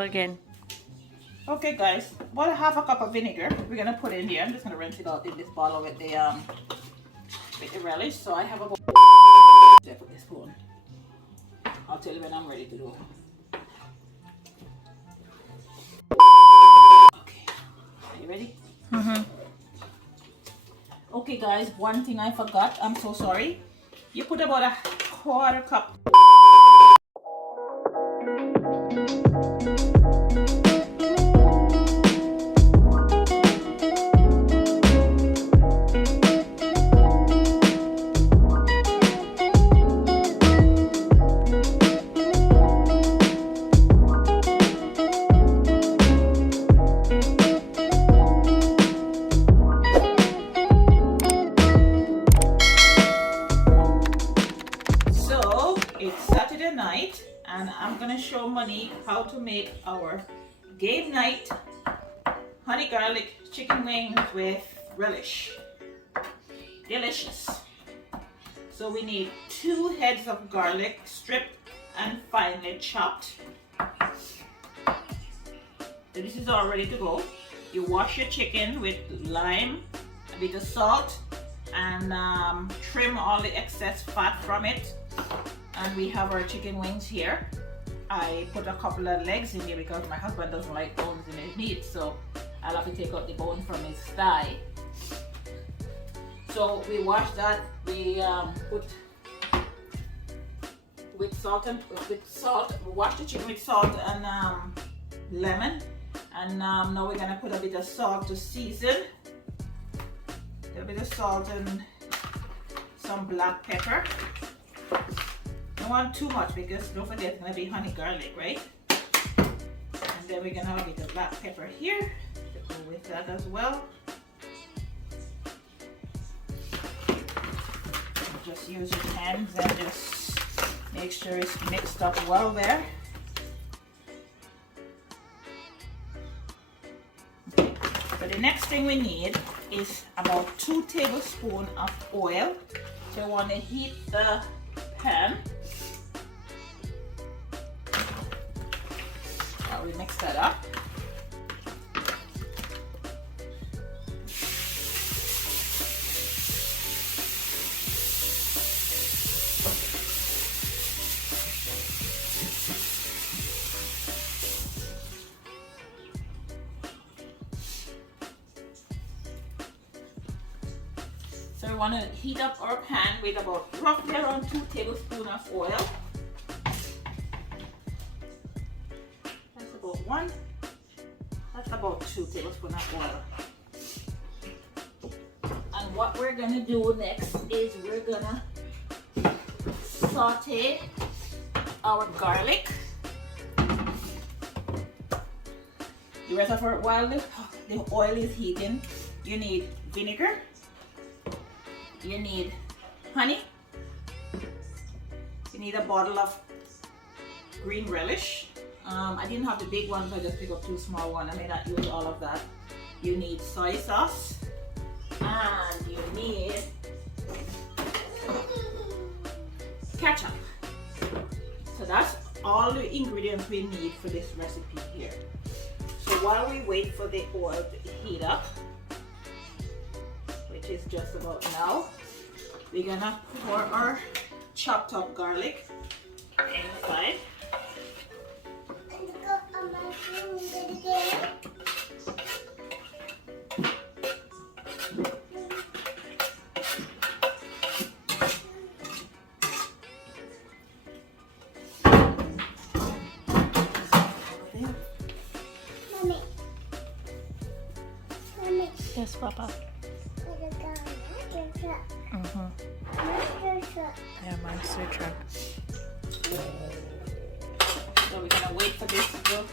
Again. Okay guys, about a half a cup of vinegar we're gonna put in here. I'm just gonna rinse it out in this bottle with the relish. So I have about there for this spoon. I'll tell you when I'm ready to do. Okay, are you ready? Okay guys, one thing I forgot, I'm so sorry. You put about a quarter cup. It's Saturday night and I'm gonna show Monique how to make our game night honey garlic chicken wings with relish. Delicious. So we need 2 heads of garlic stripped and finely chopped. So this is all ready to go. You wash your chicken with lime, a bit of salt, and trim all the excess fat from it. And we have our chicken wings here. I put a couple of legs in here because my husband doesn't like bones in his meat, so I'll have to take out the bone from his thigh. So we wash that. We put with salt. We wash the chicken with salt and lemon. And now we're gonna put a bit of salt to season. A bit of salt and some black pepper. Don't want too much because don't forget it's gonna be honey garlic, right? And then we're gonna have a bit of black pepper here to go with that as well. Just use your hands and just make sure it's mixed up well there. Okay. So the next thing we need is about 2 tablespoons of oil. So you want to heat the pan. Now we mix that up. So we want to heat up our pan with about roughly around 2 tablespoons of oil. That's about 1. That's about 2 tablespoons of oil. And what we're going to do next is we're going to saute our garlic. The rest of our, while the oil is heating, you need vinegar. You need honey. You need a bottle of green relish. I didn't have the big ones, so I just picked up 2 small ones. I may not use all of that. You need soy sauce. And you need ketchup. So that's all the ingredients we need for this recipe here. So while we wait for the oil to heat up, which is just about now, we're gonna pour our chopped up garlic inside. Yes, Papa. Yeah, monster truck. So we're gonna wait for this to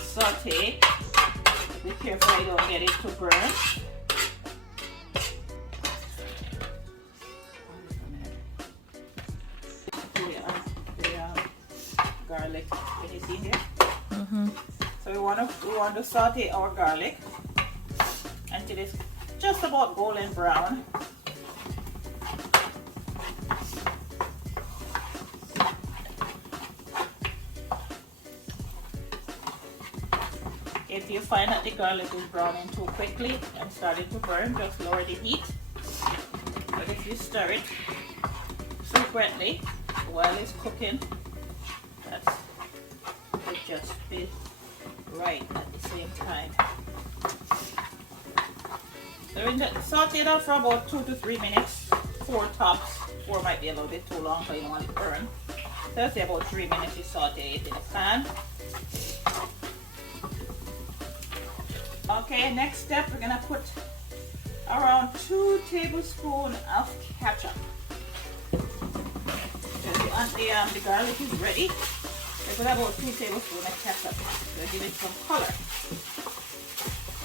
saute. Be careful I don't get it to burn. The garlic. Can you see here? So we want to saute our garlic until it's just about golden brown. If you find that the garlic is browning too quickly and starting to burn, just lower the heat. But if you stir it frequently while it's cooking, it just be right at the same time. So we saute it up for about 2 to 3 minutes, 4 tops. 4 might be a little bit too long, so you don't want it burned. So let's say about 3 minutes you saute it in a pan. Okay, next step, we're gonna put around 2 tablespoons of ketchup. The garlic is ready. We put about 2 tablespoons of ketchup to give it some color.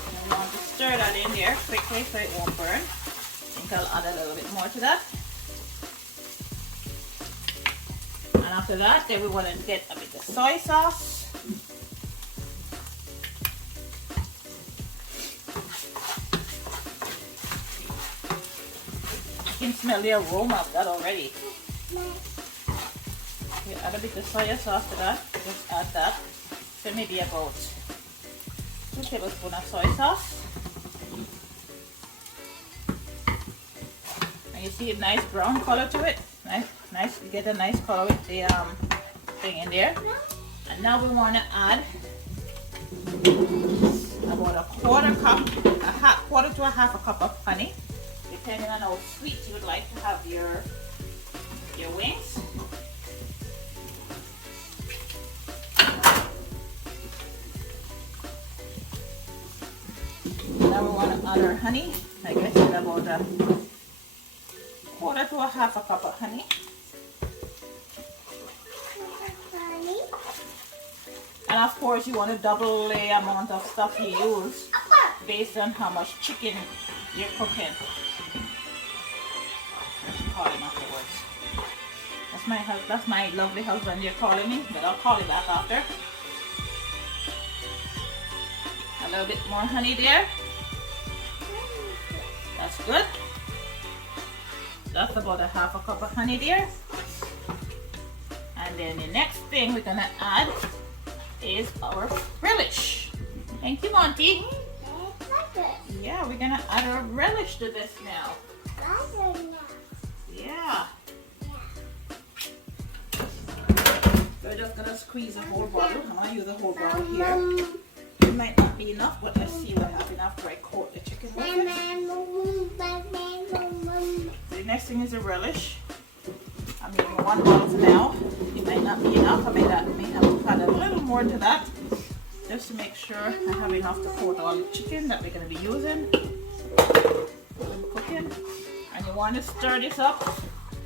And we want to stir that in there quickly so it won't burn. I think I'll add a little bit more to that. And after that, then we want to get a bit of soy sauce. You can smell the aroma of that already. You add a bit of soy sauce to that. Just add that. So maybe about 2 tablespoons of soy sauce. And you see a nice brown color to it. Nice. You get a nice color with the thing in there. And now we want to add about a quarter to a half a cup of honey, depending on how sweet you would like to have your wings. Now we want to add our honey. Like I said, about a quarter to a half a cup of honey. And of course you want to double the amount of stuff you use based on how much chicken you're cooking. Let's call him afterwards. That's my lovely husband you're calling me, but I'll call you back after. A little bit more honey there. That's good. That's about a half a cup of honey there. And then the next thing we're gonna add is our relish. Thank you, Monty. Yeah, we're gonna add our relish to this now. Yeah. We're just gonna squeeze the whole bottle. I'm gonna use the whole bottle here. It might not be enough, but let's see what happens after I coat the chicken with it. The next thing is the relish. I'm using 1 bottle for now. It might not be enough. I may have to add a little more to that, just to make sure I have enough to coat all the chicken that we're going to be using when we're cooking. And you want to stir this up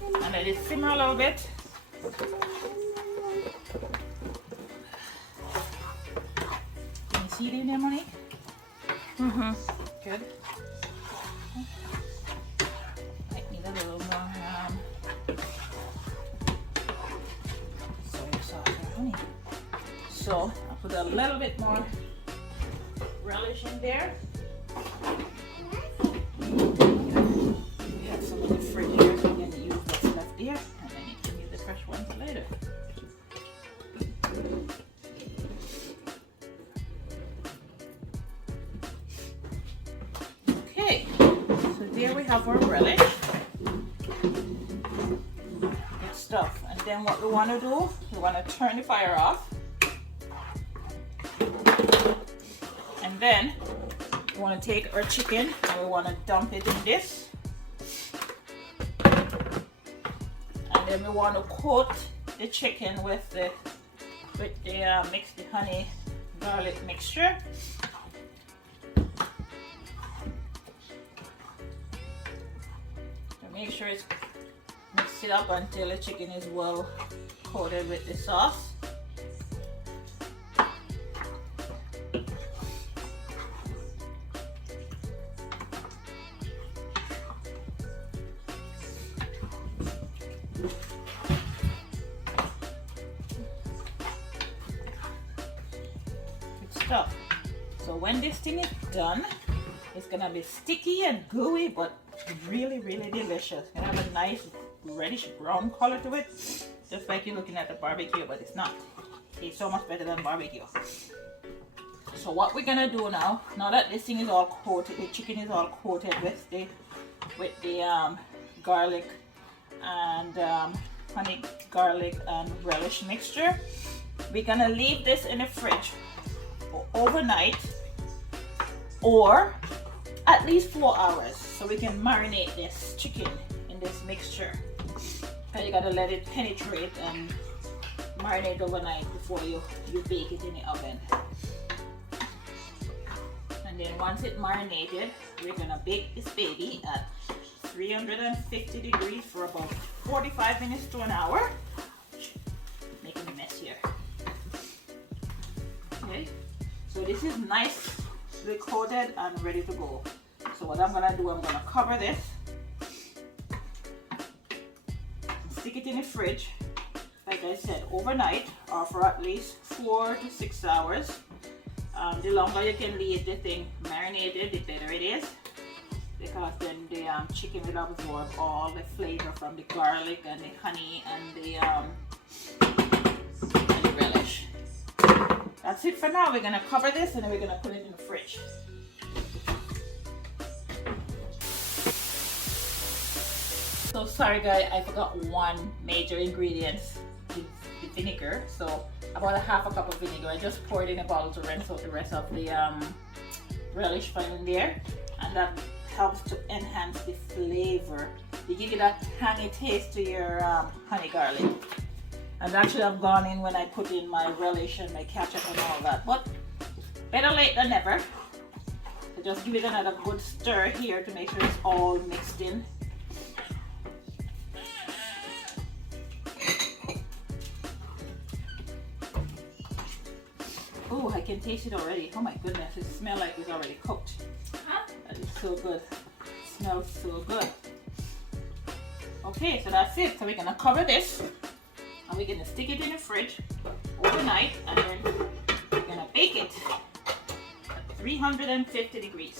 and let it simmer a little bit. Can you see it in there, Monique? Mm-hmm. Good. Might need a little more soy sauce or honey. So I'll put a little bit more relish in there. We have some in the fridge here, so I'm going to use what's left there, and then you can use the fresh ones later. Okay, so there we have our relish. Good stuff. And then what we want to do, we want to turn the fire off. And then we want to take our chicken and we want to dump it in this. And then we want to coat the chicken with the honey garlic mixture. So make sure it's mix it up until the chicken is well coated with the sauce. Stuff. So when this thing is done, it's gonna be sticky and gooey, but really, really delicious. It's gonna have a nice reddish brown color to it, just like you're looking at the barbecue, but it's not. It's so much better than barbecue. So So what we're gonna do now that this thing is all coated, the chicken is all coated with the garlic and honey garlic and relish mixture, we're gonna leave this in the fridge overnight or at least 4 hours so we can marinate this chicken in this mixture. And you gotta let it penetrate and marinate overnight before you bake it in the oven. And then once it's marinated, we're gonna bake this baby at 350 degrees for about 45 minutes to an hour. Making a mess here. Okay, so this is nicely coated and ready to go. So what I'm gonna do, I'm gonna cover this, stick it in the fridge, like I said, overnight or for at least 4 to 6 hours. The longer you can leave the thing marinated, the better it is, because then the chicken will absorb all the flavor from the garlic and the honey and the relish. That's it for now. We're gonna cover this and then we're gonna put it in the fridge. So sorry guys, I forgot one major ingredient, the vinegar. So about a half a cup of vinegar. I just poured in a bottle to rinse out the rest of the relish from in there, and that helps to enhance the flavor. You give it that tangy taste to your honey garlic. And actually I've gone in when I put in my relish and my ketchup and all that, but better late than never. So just give it another good stir here to make sure it's all mixed in. Oh, I can taste it already. Oh my goodness, it smells like it's already cooked. That is so good. It smells so good. Okay, so that's it. So we're gonna cover this and we're gonna stick it in the fridge overnight, and then we're gonna bake it at 350 degrees.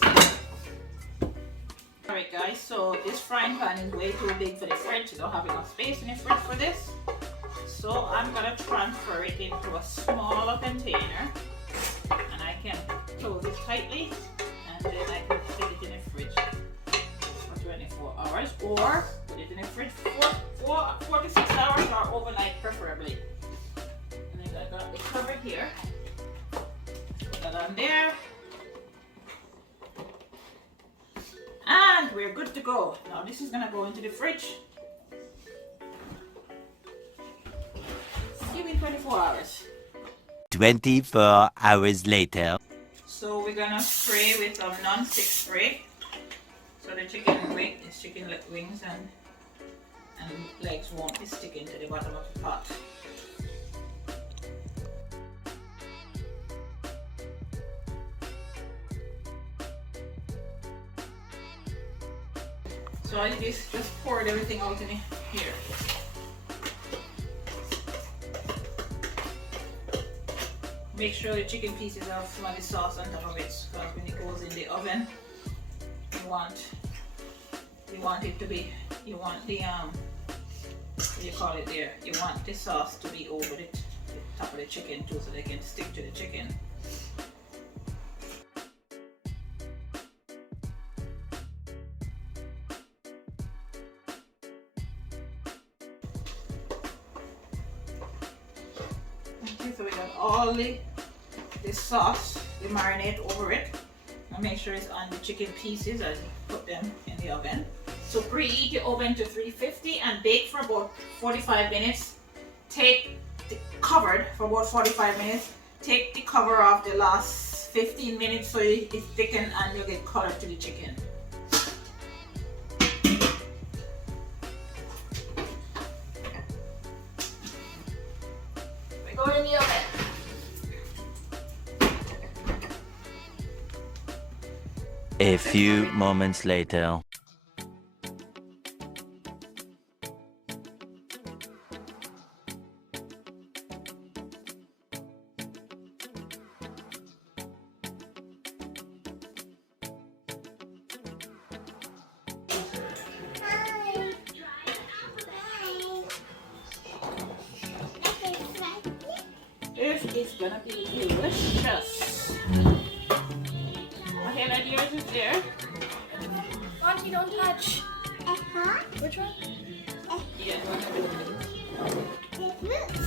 Alright guys, so this frying pan is way too big for the fridge. You don't have enough space in the fridge for this. So I'm gonna transfer it into a smaller container, and I can close it tightly, and then I can stick it in the fridge for 24 hours, or put it in the fridge for 4 to 6 hours, or overnight preferably. And then I got the cover here. Put that on there. And we're good to go. Now this is gonna go into the fridge. Give me 24 hours. 24 hours later. So we're gonna spray with a non-stick spray, so the chicken wings and legs won't be sticking to the bottom of the pot. So I just poured everything out in here. Make sure the chicken pieces have some of the sauce on top of it, because when it goes in the oven, you want it to be, you want the what do you call it there? You want the sauce to be over the top of the chicken too, so they can stick to the chicken. Okay, so we got all the sauce, the marinade over it, and make sure it's on the chicken pieces as you put them in the oven. So preheat the oven to 350 and bake for about 45 minutes. Take the covered for about 45 minutes. Take the cover off the last 15 minutes so it's thickened and you'll get color to the chicken. We go in the oven. A few moments later. This is gonna be delicious. there. Auntie, don't touch. Uh-huh. Which one? Yeah, go ahead. This root.